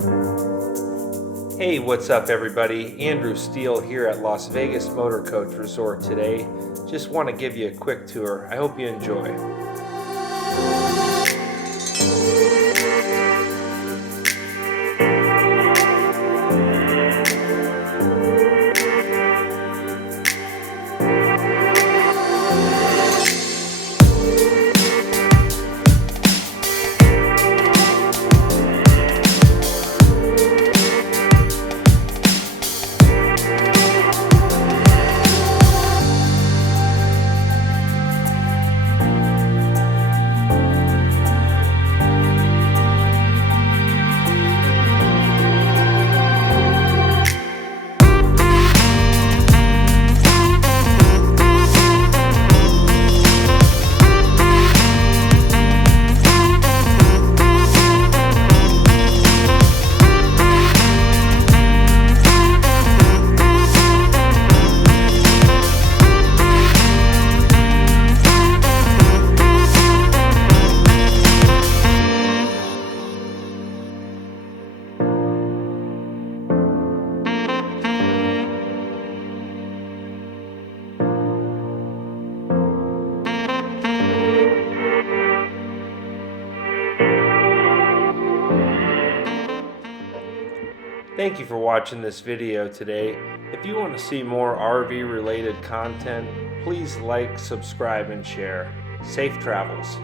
Hey, what's up everybody? Andrew Steele here at Las Vegas Motorcoch Resort today. Just want to give you a quick tour. I hope you enjoy. Thank you for watching this video today. If you want to see more RV related content, please like, subscribe, and share. Safe travels.